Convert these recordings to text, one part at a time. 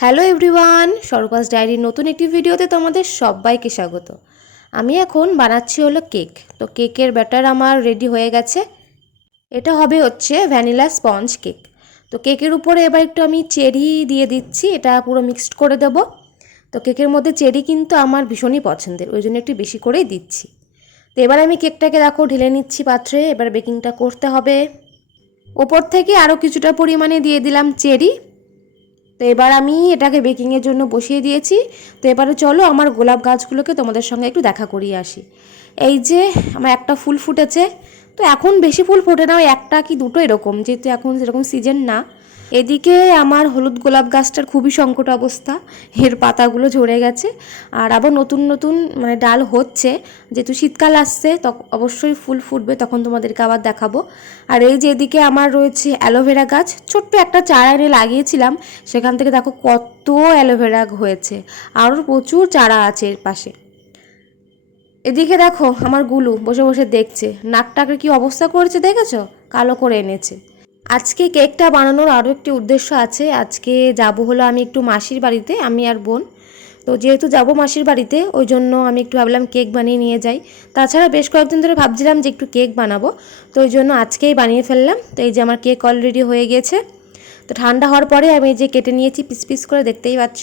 Hello everyone সরকাস ডায়েরির নতুন একটি ভিডিওতে তোমাদের সবাইকে স্বাগত। আমি এখন বানাচ্ছি হলো কেক। তো কেকের ব্যাটার আমার রেডি হয়ে গেছে। এটা হবে হচ্ছে ভ্যানিলা স্পঞ্জ কেক। তো কেকের উপরে এবার একটু আমি চেরি দিয়ে দিচ্ছি, এটা পুরো মিক্সড করে দেব। তো কেকের মধ্যে চেরি কিন্তু আমার ভীষণই পছন্দের, ওই জন্য একটু বেশি করেই দিচ্ছি। তো এবার আমি কেকটাকে দেখো, ঢেলে নিচ্ছি পাত্রে, এবার বেকিংটা করতে হবে। ওপর থেকে আরও কিছুটা পরিমাণে দিয়ে দিলাম চেরি। তো এবার আমি এটাকে বেকিংয়ের জন্য বসিয়ে দিয়েছি। তো এবারে চলো আমার গোলাপ গাছগুলোকে তোমাদের সঙ্গে একটু দেখা করিয়ে আসি। এই যে আমার একটা ফুল ফুটেছে। তো এখন বেশি ফুল ফোটে না, ওই একটা কি দুটো এরকম, যেহেতু এখন সেরকম সিজন না। এদিকে আমার হলুদ গোলাপ গাছটার খুবই সংকট অবস্থা। এর পাতাগুলো ঝরে গেছে। আর আবার নতুন নতুন মানে ডাল হচ্ছে। যেহেতু শীতকাল আসছে তখন অবশ্যই ফুল ফুটবে, তখন তোমাদেরকে আবার দেখাবো। আর এই যে এদিকে আমার রয়েছে অ্যালোভেরা গাছ। ছোট্ট একটা চারা এনে লাগিয়েছিলাম। সেখান থেকে দেখো কত অ্যালোভেরা হয়েছে। আরও প্রচুর চারা আছে এর পাশে। এদিকে দেখো আমার গুলু বসে বসে দেখছে। নাকটাকে কি অবস্থা করেছে দেখেছ? কালো করে এনেছে। আজকে কেকটা বানানোর আরও একটি উদ্দেশ্য আছে। আজকে যাব হলো আমি একটু মাসির বাড়িতে, আমি আর বোন। তো যেহেতু যাব মাসির বাড়িতে, ওই জন্য আমি একটু ভাবলাম কেক বানিয়ে নিয়ে যাই। তাছাড়া বেশ কয়েকদিন ধরে ভাবছিলাম যে একটু কেক বানাবো। তো ওই জন্য আজকেই বানিয়ে ফেললাম। তো এই যে আমার কেক অলরেডি হয়ে গিয়েছে তো ঠান্ডা হওয়ার পরে আমি এই যে কেটে নিয়েছি, পিস পিস করে দেখতেই পাচ্ছ।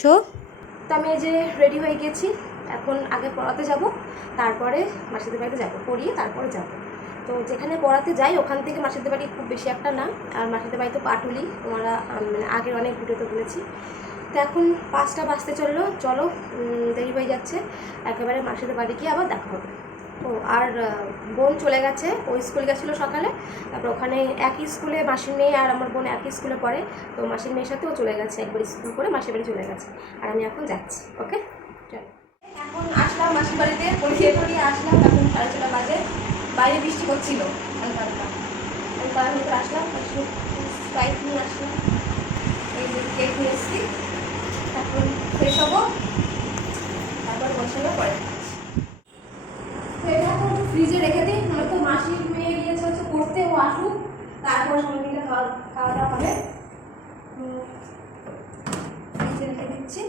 তো আমি এই যে রেডি হয়ে গেছি। এখন আগে পড়াতে যাব, তারপরে মাসিদের বাড়িতে যাব, পড়িয়ে তারপরে যাব। তো যেখানে পড়াতে যাই, ওখান থেকে মাসিদের বাড়ি খুব বেশি একটা না। আর মাসিদের বাড়ি তো পাটুলি, তোমরা মানে আগের অনেক ভিডিওতে বলেছি তো এখন পাঁচটা বাজতে চলল, চলো দেরি হয়ে যাচ্ছে। একেবারে মাসিদের বাড়ি গিয়ে আবার দেখা হবে। ও আর বোন চলে গেছে ওই স্কুল গেছিল সকালে। তারপর ওখানে একই স্কুলে মাসির মেয়ে আর আমার বোন একই স্কুলে পড়ে। তো মাসির মেয়ের সাথেও চলে গেছে, একবার স্কুল করে মাসির বাড়ি চলে গেছে। আর আমি এখন যাচ্ছি, ওকে? চলো। এখন আসলাম মাসির বাড়িতে পরিয়ে পরিয়ে আসলাম, এখন সাড়ে ছটা বাজে। বাইরে বৃষ্টি হচ্ছিল। হালকা। হালকা আমি পাড়ার ভিতরে আসলাম স্প্রাইট নিয়ে আসলাম। এই যে কেক নিয়ে এসেছি। এখন ফ্রেশ হব। তারপর বসানো পরে ফ্রিজে রেখে দিই। নয়তো মাসির মেয়ে গিয়েছে হচ্ছে করতে ও আসুক। তারপর সঙ্গে মিলে খাওয়া খাওয়া দাওয়া হবে। ফ্রিজে রেখে দিচ্ছি।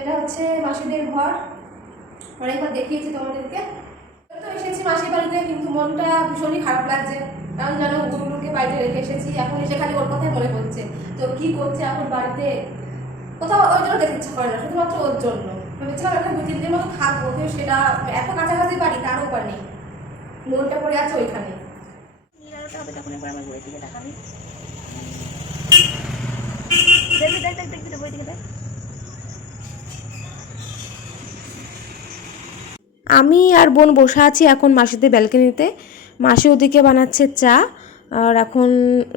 এটা হচ্ছে মাসিদের ঘর। অনেকবার দেখিয়েছি তোমাদেরকে। এসেছি মাসির বাড়িতে, কিন্তু মনটা ভীষণই খারাপ লাগছে। কারণ জানো গরুগুলোকে বাড়িতে রেখে এসেছি, এখন এসে খালি ওর কথাই মনে পড়ছে। তো কি করছে এখন বাড়িতে? কোথাও ওই জন্য দেখতে ইচ্ছা করে না, শুধুমাত্র ওর জন্য। ভেবেছিলাম একটা দু তিন দিন মতো থাকব, কিন্তু সেটা এত কাছাকাছি বাড়ি তারও উপার নেই। মনটা পড়ে আছে ওইখানে। হবে তখন একবার আমার বইয়ের দিকে দেখাবি দেখ দেখ দেখ দেখ দেখ বই দিকে দেখ। আমি আর বোন বসে আছি এখন মাসিদের ব্যালকনিতে। মাসি ওদিকে বানাচ্ছে চা, আর এখন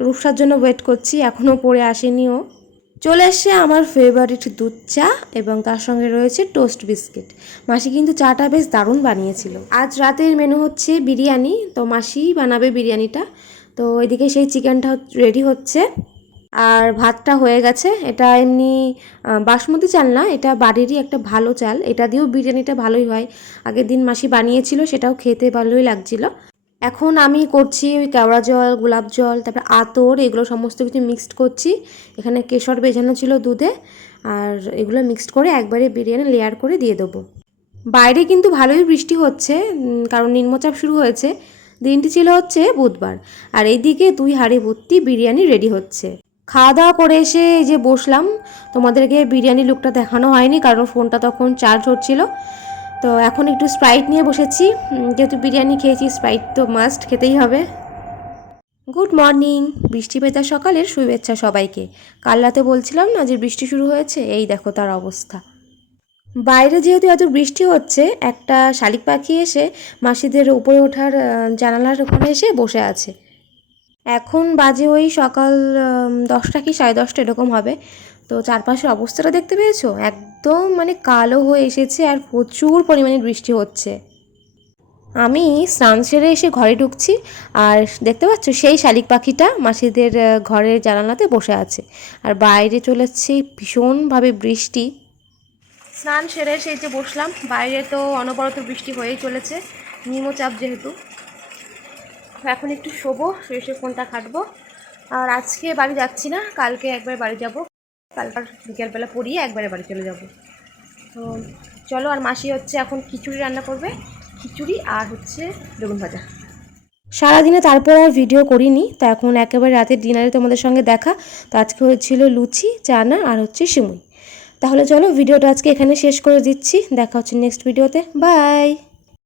রূপসার জন্য ওয়েট করছি, এখনও পড়ে আসেনি ও। চলে এসে আমার ফেভারিট দুধ চা এবং তার সঙ্গে রয়েছে টোস্ট বিস্কিট মাসি কিন্তু চাটা বেশ দারুণ বানিয়েছিল। আজ রাতের মেনু হচ্ছে বিরিয়ানি, তো মাসি বানাবে বিরিয়ানিটা। তো এদিকে সেই চিকেনটা রেডি হচ্ছে। আর ভাতটা হয়ে গেছে। এটা এমনি বাসমতি চাল না, এটা বাড়িরই একটা ভালো চাল। এটা দিয়েও বিরিয়ানিটা ভালোই হয়। আগের দিন মাসি বানিয়েছিল, সেটাও খেতে ভালোই লাগছিল। এখন আমি করছি ওই কেওড়া জল, গোলাপ জল, তারপরে আতর, এগুলো সমস্ত কিছু মিক্সড করছি। এখানে কেশর ভেজানো ছিল দুধে, আর এগুলো মিক্সড করে একবারে বিরিয়ানি লেয়ার করে দিয়ে দেবো। বাইরে কিন্তু ভালোই বৃষ্টি হচ্ছে কারণ নিম্নচাপ শুরু হয়েছে। দিনটি ছিল হচ্ছে বুধবার, আর এইদিকে দুই হাড়ি ভর্তি বিরিয়ানি রেডি হচ্ছে। খাওয়া দাওয়া করে এসে এই যে বসলাম। তোমাদেরকে বিরিয়ানি লুকটা দেখানো হয়নি, কারণ ফোনটা তখন চার্জ হচ্ছিল। তো এখন একটু স্প্রাইট নিয়ে বসেছি। যেহেতু বিরিয়ানি খেয়েছি স্প্রাইট তো মাস্ট খেতেই হবে। গুড মর্নিং বৃষ্টি ভেজা সকালের শুভেচ্ছা সবাইকে। কাল রাতে বলছিলাম না যে বৃষ্টি শুরু হয়েছে? এই দেখো তার অবস্থা। বাইরে যেহেতু এত বৃষ্টি হচ্ছে, একটা শালিক পাখি এসে মাসিদের উপরে ওঠার জানালার ওখানে এসে বসে আছে। এখন বাজে ওই সকাল দশটা কি সাড়ে দশটা এরকম হবে। তো চারপাশের অবস্থাটা দেখতে পেয়েছ? একদম মানে কালো হয়ে এসেছে আর প্রচুর পরিমাণে বৃষ্টি হচ্ছে। আমি স্নান সেরে এসে ঘরে ঢুকছি আর দেখতে পাচ্ছ সেই শালিক পাখিটা মাসিদের ঘরের জানালাতে বসে আছে। আর বাইরে চলেছে ভীষণভাবে বৃষ্টি। স্নান সেরে সেই যে বসলাম, বাইরে তো অনবরত বৃষ্টি হয়েই চলেছে, নিম্নচাপ যেহেতু। এখন একটু শোবো, শুয়ে ফোনটা কাটবো। আর আজকে বাড়ি যাচ্ছি না, কালকে একবার বাড়ি যাব। কালকার বিকেলবেলা পড়িয়ে একবারে বাড়ি চলে যাব। তো চলো, আর মাসি হচ্ছে এখন খিচুড়ি রান্না করবে, খিচুড়ি আর হচ্ছে বেগুন ভাজা। সারাদিনে তারপর আর ভিডিও করিনি, তো এখন একেবারে রাতের ডিনারে তোমাদের সঙ্গে দেখা। তো আজকে হয়েছিল লুচি, চানা আর হচ্ছে সিমুই। তাহলে চলো ভিডিওটা আজকে এখানে শেষ করে দিচ্ছি। দেখা হচ্ছে নেক্সট ভিডিওতে বাই